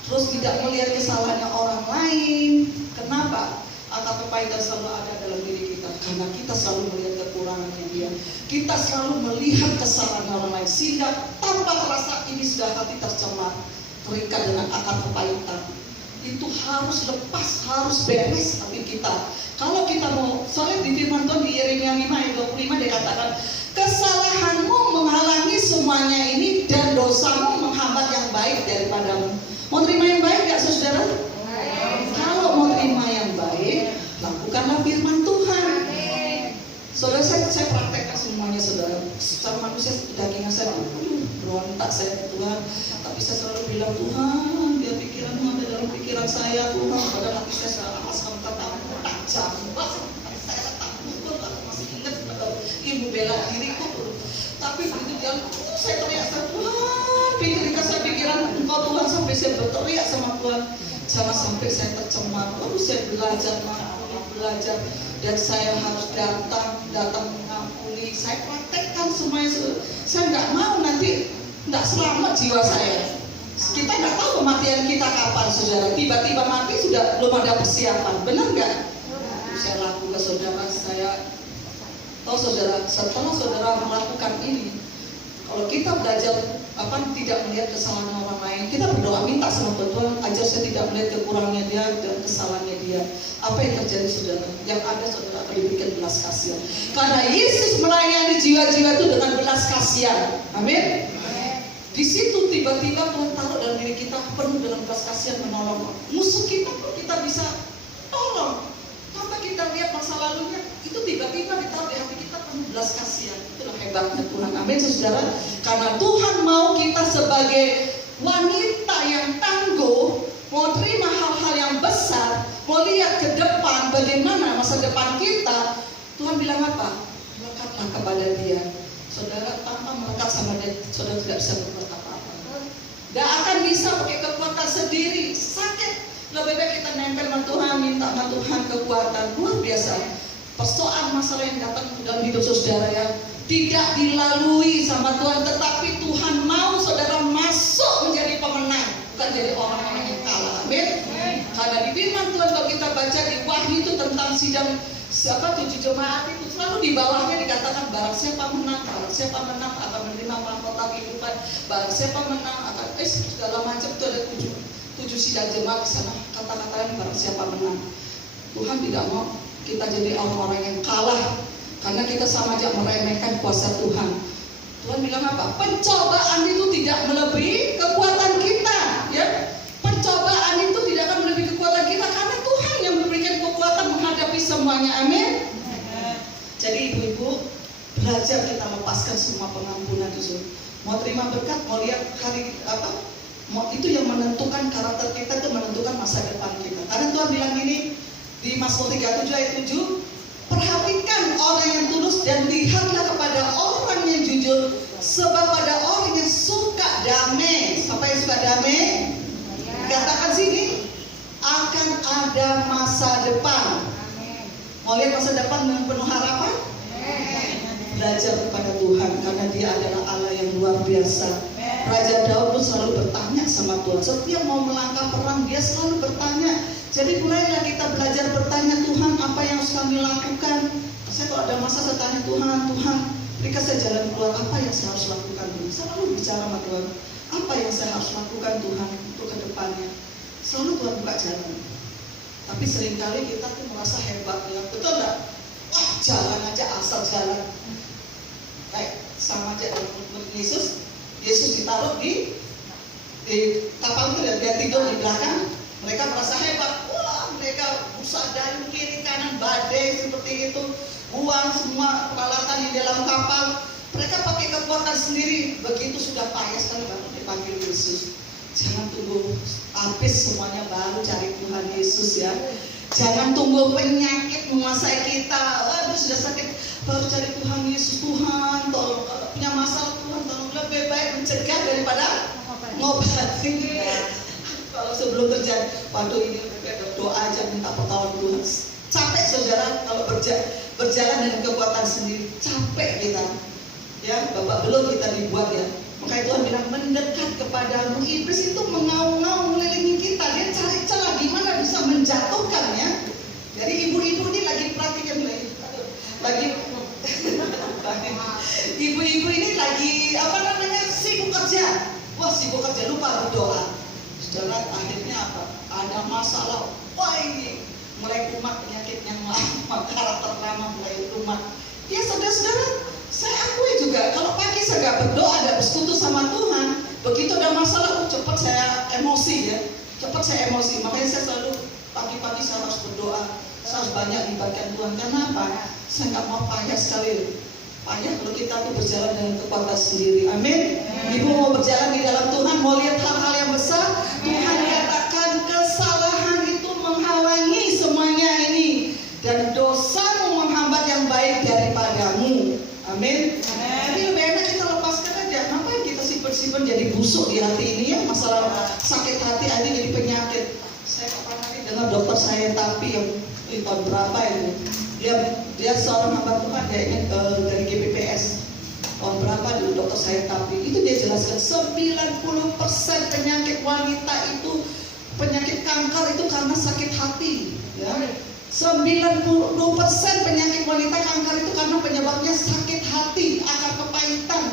terus tidak melihat kesalahannya orang lain. Kenapa? Angka kebaikan selalu ada dalam diri kita, karena kita selalu melihat kekurangannya dia. Kita selalu melihat kesalahan orang lain, sehingga tanpa terasa ini sudah hati tercemar, terikat dengan akar kepahitan. Itu harus lepas, harus beres hati kita. Kalau kita mau, soalnya di firman Tuhan di Yeremia 5 ayat 25 dikatakan, kesalahanmu menghalangi semuanya ini dan dosamu menghambat yang baik daripadamu. Mau terima yang baik gak, saudara? Kalau mau terima yang baik, lakukanlah firman Tuhan. Saudara, saya praktekkan semuanya, saudara. Secara manusia dagingan saya, berontak saya ke Tuhan. Tapi saya selalu bilang, Tuhan, biar pikiranmu ada dalam pikiran saya, Tuhan. Padahal hati saya sudah amas kamu katamu tajam. Saya tetap pukul, aku masih ingat ibu bela diriku. Tapi begitu jalan, saya teriak sama Tuhan. Saya pikiran engkau Tuhan, sampai saya berteriak sama Tuhan. Jangan sampai saya tercemar. Lalu saya belajar, dan saya harus datang mengampuni. Saya praktekkan semuanya. Saya nggak mau nanti nggak selamat jiwa saya. Kita nggak tahu kematian kita kapan, saudara. Tiba-tiba mati sudah belum ada persiapan. Benar nggak? Saya lakukan, saudara. Saya tahu, saudara. Setelah saudara melakukan ini, kalau kita belajar tidak melihat kesalahan orang lain, kita berdoa minta sama Tuhan, ajar saya tidak melihat kekurangannya dia dan kesalahannya dia. Apa yang terjadi, saudara? Yang ada, saudara akan diberikan belas kasihan. Karena Yesus melayani jiwa-jiwa itu dengan belas kasihan. Amin. Di situ tiba-tiba Tuhan taruh dalam diri kita penuh dengan belas kasihan, menolong musuh kita pun kita bisa tolong. Tanpa kita lihat masa lalunya, itu tiba-tiba ditaruh di hati kita penuh belas kasihan. Itulah hebatnya Tuhan. Amin, saudara. Karena Tuhan mau kita sebagai wanita yang tangguh, mau terima hal-hal yang besar, mau lihat ke depan bagaimana masa depan kita. Tuhan bilang apa? Melekatlah kepada dia. Saudara, tanpa melekat sama dia, saudara tidak bisa berbuat apa-apa. Tidak akan bisa pakai kekuatan sendiri, sakit. Lebih baik kita nempel sama Tuhan, minta sama Tuhan kekuatan. Luar biasa. Persoalan masalah yang datang dalam hidup saudara ya, tidak dilalui sama Tuhan, tetapi Tuhan mau saudara masuk menjadi pemenang, bukan jadi orang-orang yang kalah. Amin. Karena di firman Tuhan kalau kita baca di Wahyu itu tentang sidang 7 jemaat itu, selalu di bawahnya dikatakan barang siapa menang akan menerima mahkota kehidupan, barang siapa menang akan segala macam. Itu ada 7 sidang jemaat di sana, kata-katanya barang siapa menang. Tuhan tidak mau kita jadi orang-orang yang kalah, karena kita sama aja meremehkan kuasa Tuhan. Tuhan bilang apa? Pencobaan itu tidak melebihi kekuatan kita, ya. Pencobaan itu tidak akan melebihi kekuatan kita, karena Tuhan yang memberikan kekuatan menghadapi semuanya. Amin. Jadi ibu-ibu, belajar kita lepaskan semua pengampunan itu. Mau terima berkat, mau lihat hari itu yang menentukan karakter kita, itu menentukan masa depan kita. Karena Tuhan bilang ini di Mazmur 37 ayat 7, perhatikan orang yang tulus dan lihatlah kepada orang yang jujur, sebab pada orang yang suka damai. Siapa yang suka damai? Katakan sini, akan ada masa depan. Mau lihat masa depan dengan penuh harapan? Belajar kepada Tuhan, karena dia adalah Allah yang luar biasa. Raja Daud pun selalu bertanya sama Tuhan. Setiap mau melangkah perang, dia selalu bertanya. Jadi mulailah kita belajar bertanya, Tuhan apa yang harus kami lakukan. Saya kalau ada masa saya tanya Tuhan, berikan saya jalan keluar, apa yang saya harus lakukan. Saya selalu bicara sama Tuhan, apa yang saya harus lakukan Tuhan untuk ke depannya. Selalu Tuhan buka jalan. Tapi seringkali kita tuh merasa hebat, ya betul enggak? Wah, jalan aja, asal jalan. Kayak sama aja dengan Yesus. Yesus ditaruh di kapal itu, dia tidur di belakang. Mereka merasa hebat. Wah, mereka berusaha dayung kiri kanan, badai seperti itu, buang semua peralatan di dalam kapal. Mereka pakai kekuatan sendiri. Begitu sudah payah sekali baru dipanggil Yesus. Jangan tunggu habis semuanya baru cari Tuhan Yesus ya. Jangan tunggu penyakit menguasai kita. Aduh sudah sakit baru cari Tuhan Yesus. Tuhan tolong, kalau punya masalah Tuhan tolong, lebih baik mencegah daripada ngobatin. Kalau sebelum terjadi, waduh ini doa aja minta pertolongan Tuhan. Capek saudara kalau berjalan dengan kekuatan sendiri, capek kita. Ya, babak belur kita dibuat ya. Makanya Tuhan bilang mendekat kepadamu. Iblis itu mengaung-ngaung mengelilingi kita. Dia cari celah gimana bisa menjatuhkan ya. Jadi ibu-ibu ini lagi perhatikan lagi ibu-ibu ini lagi sibuk kerja. Wah sibuk kerja lupa berdoa. Saudara akhirnya apa? Ada masalah. Wah ini mulai kumat penyakit yang lama, karakter lama mulai kumat. Ya saudara-saudara, saya akui juga kalau pagi saya nggak berdoa, nggak bersekutu sama Tuhan, begitu ada masalah, cepat saya emosi ya, Makanya saya selalu pagi-pagi saya harus berdoa, saya harus banyak libatkan Tuhan. Kenapa? Saya nggak mau payah sekali. Payah kalau kita tuh berjalan dengan kekuatan sendiri. Amin. Ibu mau berjalan di dalam Tuhan, mau lihat hal-hal yang besar. Tuhan katakan kesalahan itu menghalangi semuanya ini, dan dosamu menghambat yang baik daripadamu. Amin. Jadi lebih enak kita lepaskan aja. Ngapain kita simpen jadi busuk di hati ini ya? Masalah sakit hati aja jadi penyakit. Saya kapan hari dengar dokter saya tapi yang tahun berapa itu? Dia seorang hamba Tuhan, dia ingat dari GPPS. Tahun berapa dulu dokter saya tapi itu dia jelaskan 90% penyakit wanita itu, penyakit kanker itu karena sakit hati. Ya. 90% penyakit wanita kanker itu karena penyebabnya sakit hati, akar kepahitan.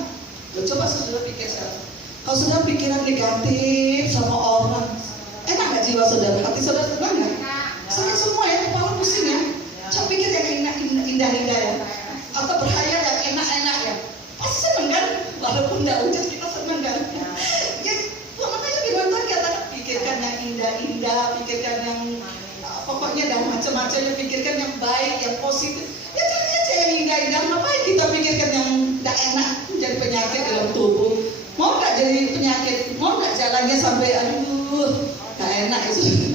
Coba saudara pikir sekarang. Kalau saudara pikiran negatif sama orang, enak gak jiwa saudara? Hati saudara tenang gak? Sakit semua ya, kepala pusing ya. Coba pikir yang indah-indah ya. Atau berhayal yang enak-enak ya. Pasti seneng kan? Walaupun gak hujan kita seneng kan? Ya, makanya gimana Tuhan katakan, pikirkan yang indah-indah, pikirkan yang pokoknya dan macam-macamnya, pikirkan yang baik, yang positif. Ya cari aja yang indah-indah. Ngapain kita pikirkan yang tidak enak jadi penyakit dalam tubuh? Mau nggak jadi penyakit? Mau nggak jalannya sampai aduh nggak enak itu?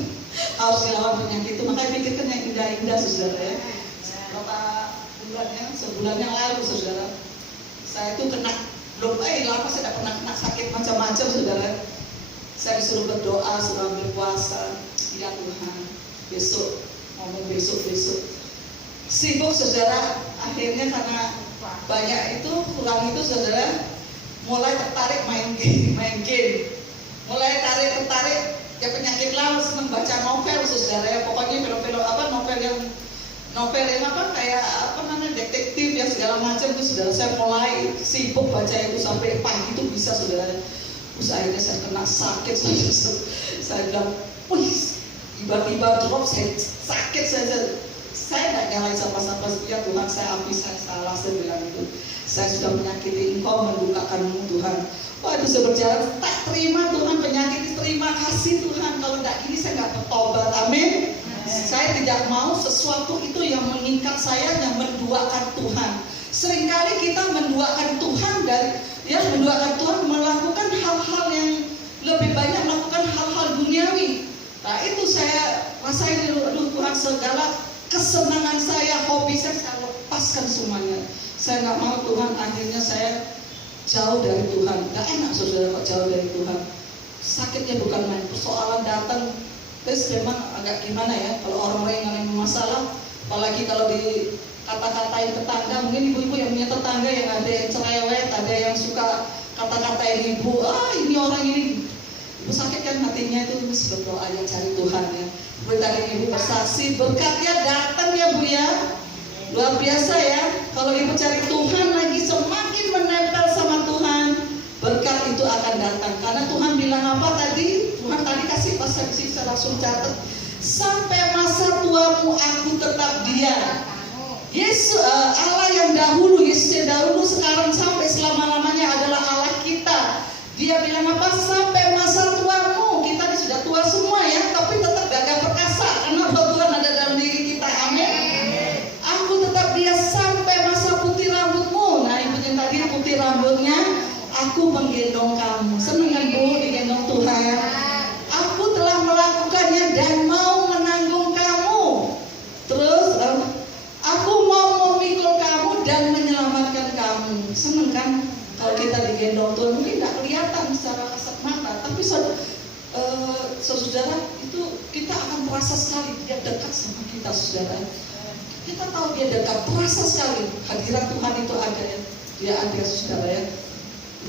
Harus dilawan penyakit itu. Makanya pikirkan yang indah-indah saudara ya. Berapa bulannya? Sebulan yang lalu saudara, saya itu kena lama saya tidak pernah kena sakit macam-macam saudara. Saya disuruh berdoa, suruh ambil puasa. Ya Tuhan, besok sibuk saudara. Akhirnya karena banyak itu kurang itu saudara, mulai tertarik main game, mulai tertarik ya penyakit lama, senang baca novel saudara ya. Pokoknya film-film novel yang kayak detektif ya segala macam itu saudara. Saya mulai sibuk baca itu sampai pagi itu bisa saudara. Terus akhirnya saya kena sakit saudara. Saya bilang, wih, tiba-tiba drop, saya sakit saya nggak nyalain siapa-siapa. Ya Tuhan, saya akui saya salah, saya bilang itu. Saya sudah menyakiti Engkau, mendukakanmu Tuhan. Wah itu saya berjalan, tak terima Tuhan penyakit, terima kasih Tuhan. Kalau tidak gini saya nggak bertobat, amin. Saya tidak mau sesuatu itu yang mengikat saya, yang menduakan Tuhan. Seringkali kita menduakan Tuhan menduakan Tuhan melakukan hal-hal yang lebih banyak, melakukan hal-hal duniawi. Nah itu saya rasain dulu, aduh Tuhan, segala kesenangan saya, hobi saya lepaskan semuanya. Saya nggak mau Tuhan, akhirnya saya jauh dari Tuhan. Gak enak saudara kok jauh dari Tuhan. Sakitnya bukan main, persoalan datang. Terus memang agak gimana ya, kalau orang-orang yang ngalamin masalah, apalagi kalau di kata-katain tetangga, mungkin ibu-ibu yang punya tetangga yang ada yang cerewet, ada yang suka kata-katain ibu, ini orang ini. Ibu sakit kan hatinya itu, terus berdoa aja cari Tuhan ya. Tadi ibu bersaksi, berkatnya datang ya Bu ya. Luar biasa ya. Kalau ibu cari Tuhan lagi, semakin menempel sama Tuhan, berkat itu akan datang. Karena Tuhan bilang apa tadi? Tuhan tadi kasih pasal saya langsung catat. Sampai masa tuamu aku tetap dia. Yesus Allah yang dahulu, Yesus yang dahulu, sekarang sampai selama-lamanya adalah Allah kita. Dia bilang apa? Sampai masa tuamu. Kita ini sudah tua semua ya, tapi tetap gagah perkasa karena Tuhan ada dalam diri kita. Amin. Aku tetap dia sampai masa putih rambutmu. Nah ibu yang tadi putih rambutnya, aku menggendong kamu. Senang kan Bu digendong Tuhan? Seneng kan kalau kita digendong Tuhan, mungkin tidak kelihatan secara kasat mata, tapi saudara itu kita akan terasa sekali dia dekat sama kita, saudara. Kita tahu dia dekat, terasa sekali hadirat Tuhan itu ada ya. Dia ada, saudara ya.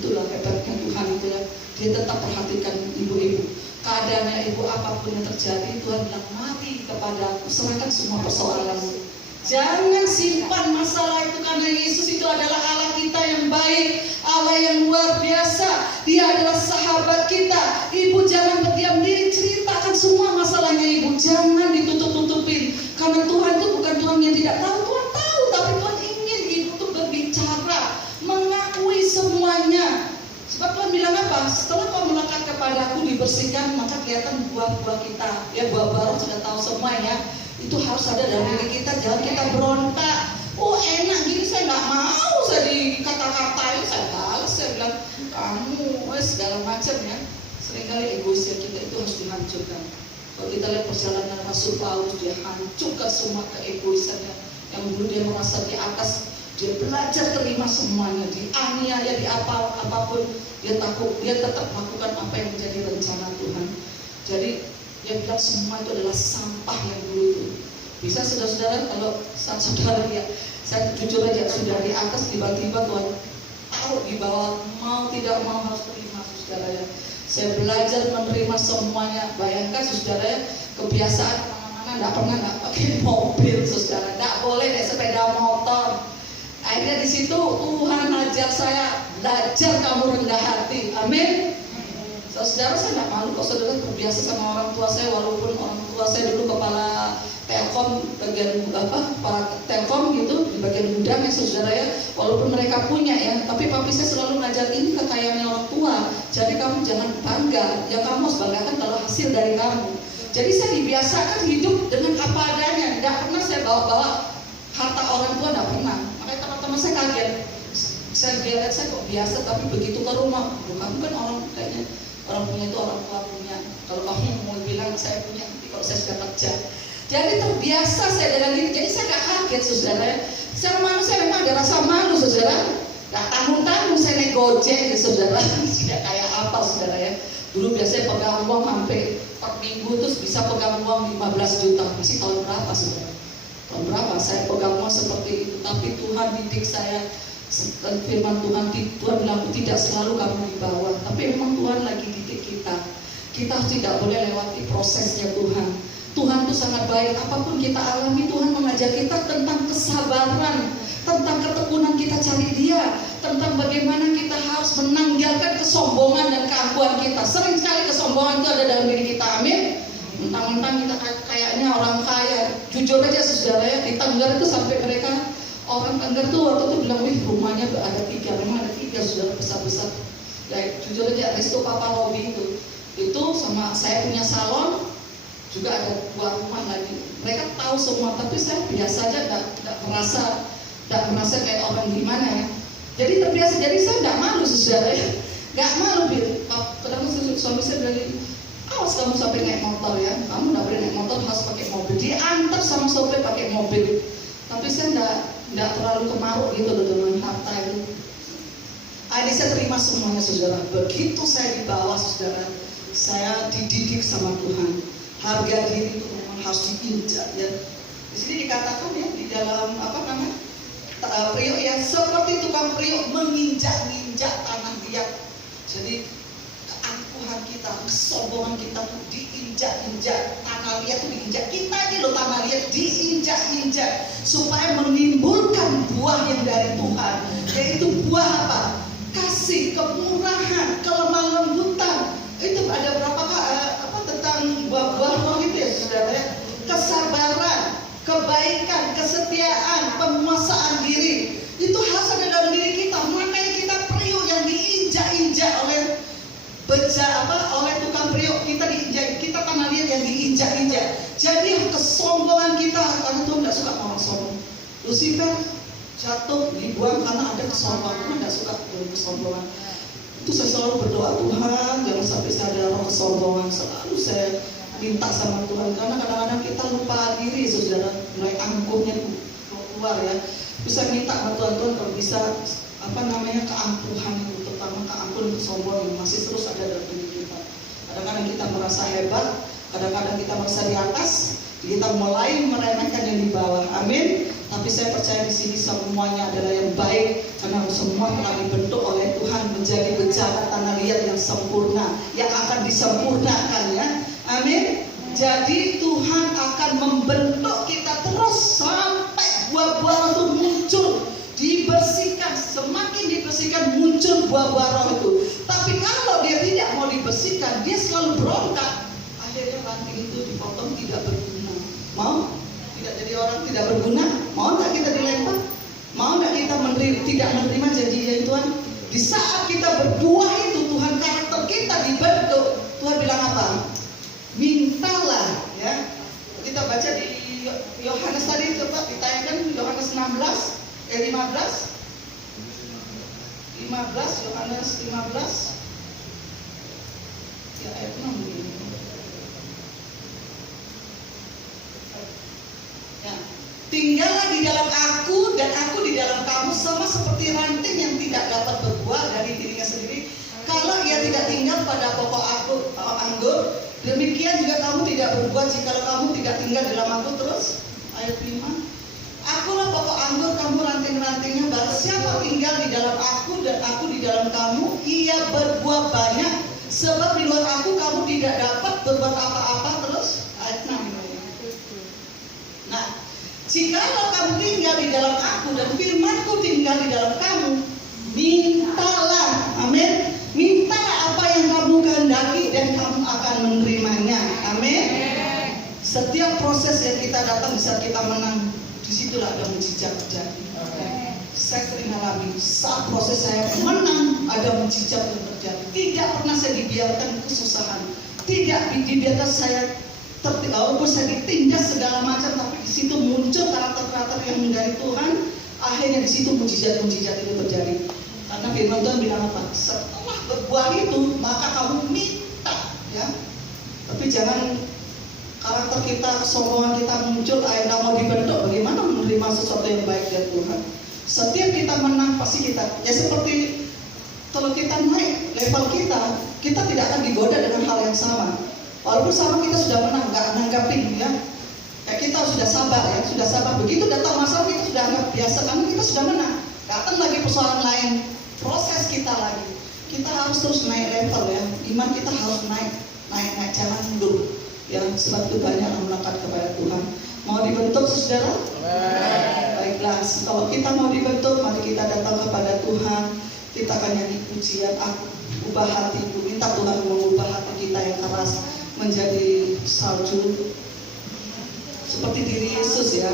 Itulah hebatnya Tuhan itu ya. Dia tetap perhatikan ibu-ibu. Keadaannya ibu apapun yang terjadi, Tuhan bilang mari kepada aku, serahkan semua persoalanmu. Jangan simpan masalah itu, karena Yesus itu adalah Allah kita yang baik, Allah yang luar biasa. Dia adalah sahabat kita. Ibu jangan berdiam diri, ceritakan semua masalahnya ibu. Jangan ditutup-tutupin. Karena Tuhan itu bukan Tuhan yang tidak tahu. Tuhan tahu, tapi Tuhan ingin ibu itu berbicara, mengakui semuanya. Sebab Tuhan bilang apa? Setelah kau melekat kepadaku, dibersihkan, maka kelihatan buah-buah kita. Ya, buah baru sudah tahu semua ya. Itu harus ada dalam diri kita. Jangan kita berontak. Oh enak gini, saya nggak mau saya dikata-katain, saya balas, saya bilang kamu segala macam ya. Seringkali egoisnya kita itu harus dihancurkan. Kalau kita lihat perjalanan Rasul Paulus, dia hancurkan semua keegoisannya. Yang dulu dia merasa di atas, dia belajar terima semuanya, dianiaya, di apapun dia takut, dia tetap melakukan apa yang menjadi rencana Tuhan. Jadi dia bilang semua itu adalah sampah yang dulu itu. Bisa saudara-saudara, kalau saat saudara ya, saya jujur aja sudah di atas, tiba-tiba Tuhan taruh di bawah, mau tidak mau harus terima, saudara ya. Saya belajar menerima semuanya. Bayangkan saudara ya, kebiasaan kemana-mana nggak pakai mobil, saudara, nggak boleh naik sepeda motor. Akhirnya di situ Tuhan ajar saya, belajar kamu rendah hati. Amin. Saudara, saya nggak malu kok saudara, terbiasa sama orang tua saya, walaupun orang tua saya dulu kepala Telkom, bagian para Telkom gitu, di bagian gudang ya saudara ya, walaupun mereka punya ya, tapi papi saya selalu ngajar ini kekayaannya orang tua. Jadi kamu jangan bangga, yang kamu harus banggakan kalau hasil dari kamu. Jadi saya dibiasakan hidup dengan apa adanya, tidak pernah saya bawa-bawa harta orang tua, tidak pernah. Makanya teman-teman saya kaget, saya lihat saya kok biasa, tapi begitu ke rumah, kamu kan orang kayaknya orang punya itu orang tua punya. Kalau kamu mau bilang saya punya, nanti kalau saya sudah kerja. Jadi terbiasa saya dengan ini. Jadi saya gak kaget saudara. Secara manusia memang ada rasa malu saudara. Gak tanggung-tanggung saya naik gojek ya saudara. Tidak kayak apa saudara ya. Dulu biasanya pegang uang sampai per minggu terus bisa pegang uang 15 juta. Masih tahun berapa saudara? Tahun berapa saya pegang uang seperti itu. Tapi Tuhan didik saya. Firman Tuhan bilang tidak selalu kamu di bawah, tapi memang Tuhan lagi didik kita. Kita tidak boleh lewati prosesnya Tuhan. Tuhan itu sangat baik, apapun kita alami Tuhan mengajar kita tentang kesabaran, tentang ketekunan kita cari Dia, tentang bagaimana kita harus menanggalkan kesombongan dan keangkuhan kita. Sering sekali kesombongan itu ada dalam diri kita, amin. Mentang-mentang kita kayaknya orang kaya. Jujur aja saudara ya, di Tengger itu sampai mereka orang Tengger tuh waktu itu bilang, wih rumahnya ada 3, memang ada 3 saudara besar-besar. Ya jujur aja, Resto Papa Robi itu sama saya punya salon, juga ada 2 rumah lagi. Mereka tahu semua, tapi saya biasa aja, tidak merasa kayak orang gimana ya. Jadi terbiasa, jadi saya tidak malu saudara ya, nggak malu. Kadang suami saya bilang, awas kamu sampai naik motor ya, kamu tidak boleh naik motor, harus pakai mobil. Diantar sama sopir pakai mobil. Tapi saya tidak terlalu kemaruk gitu loh dengan harta itu. Adik saya terima semuanya saudara. Begitu saya di bawah saudara, saya dididik sama Tuhan. Harga diri itu memang harus diinjak ya. Di sini dikatakan ya di dalam Priok ya, seperti tukang priok menginjak-injak tanah liat. Jadi keangkuhan kita, kesombongan kita tuh diinjak-injak, tanah liat tuh diinjak. Kita ini loh tanah liat diinjak-injak supaya menimbulkan buah yang dari Tuhan. Yaitu buah apa? Kasih, kemurahan, kelemah lembutan. Itu ada berapa tentang buah-buah roh itu ya saudara ya? Kesabaran, kebaikan, kesetiaan, penguasaan diri. Itu harus ada dalam diri kita. Makanya kita priuk yang diinjak-injak oleh oleh tukang priuk, kita diinjak, kita tanah liat yang diinjak-injak. Jadi kesombongan kita, karena Tuhan tidak suka orang sombong. Lucifer jatuh dibuang karena ada kesombongan. Tuhan tidak suka dengan kesombongan. Itu saya selalu berdoa, Tuhan jangan sampai saya ada roh kesombongan. Selalu saya minta sama Tuhan, karena kadang-kadang kita lupa diri saudara, mulai angkuhnya keluar ya. Bisa minta sama Tuhan, kalau bisa keangkuhan itu, terutama keangkuhan kesombongan yang masih terus ada dalam diri kita. Kadang-kadang kita merasa hebat, kadang-kadang kita merasa di atas, kita mulai meremehkan yang di bawah. Amin. Tapi saya percaya di sini semuanya adalah yang baik, karena semua telah dibentuk oleh Tuhan menjadi bejana tanah liat yang sempurna, yang akan disempurnakan ya. Amin. Jadi Tuhan akan membentuk kita terus sampai buah-buah itu muncul, dibersihkan, semakin dibersihkan muncul buah-buah roh itu. Tapi kalau dia tidak mau dibersihkan, dia selalu berontak. Akhirnya ranting itu dipotong, tidak berguna. Mau? Tidak jadi orang tidak berguna? Mau nggak kita dilempar? Mau nggak kita tidak menerima janjinya Tuhan? Di saat kita berbuah itu, Tuhan karakter kita dibentuk. Tuhan bilang apa? Mintalah ya. Kita baca di Yohanes tadi, coba ditayangkan Yohanes 15 Yohanes 15 ya ayat 6 begini. Ya. Tinggallah di dalam aku dan aku di dalam kamu, sama seperti ranting yang tidak dapat berbuah dari dirinya sendiri kalau ia tidak tinggal pada pokok anggur, demikian juga kamu tidak berbuah jikalau kamu tidak tinggal dalam aku. Terus ayat 5, akulah pokok anggur, kamu ranting-rantingnya. Barang siapa tinggal di dalam aku dan aku di dalam kamu, ia berbuah banyak, sebab di luar aku kamu tidak dapat berbuat apa-apa. Terus ayat 6. Nah, jikalau kamu tinggal di dalam aku dan firmanku tinggal di dalam kamu, mintalah, amin. Mintalah apa yang kamu kehendaki dan kamu akan menerimanya, amin. Setiap proses yang kita datang di saat kita menang, disitulah ada mujizat terjadi. Saya sering alami saat proses saya menang, ada mujizat yang terjadi. Tidak pernah saya dibiarkan kesusahan, tidak dibiarkan saya walaupun saya ditindas segala macam, tapi di situ muncul karakter-karakter yang dari Tuhan. Akhirnya di situ mujizat-mujizat itu terjadi. Karena firman Tuhan bilang apa? Setelah berbuah itu, maka kamu minta, ya. Tapi jangan karakter kita, kesombongan kita muncul, akhirnya mau dibentuk. Bagaimana menerima sesuatu yang baik dari Tuhan? Setiap kita menang, pasti kita, ya seperti kalau kita naik level kita tidak akan digoda dengan hal yang sama. Walaupun sama kita sudah menang, nggak nanggapin ya. Kayak kita sudah sabar ya, sudah sabar. Begitu datang masalah kita sudah anggap biasa, karena kita sudah menang. Datang lagi persoalan lain, proses kita lagi. Kita harus terus naik level ya. Iman kita harus naik, jangan mundur. Ya, sebab itu banyak yang melekat kepada Tuhan. Mau dibentuk saudara? Baiklah, kalau kita mau dibentuk, mari kita datang kepada Tuhan. Kita akan nyanyi pujian, ubah hatiku. Minta Tuhan mengubah hati kita yang keras menjadi salju seperti diri Yesus ya.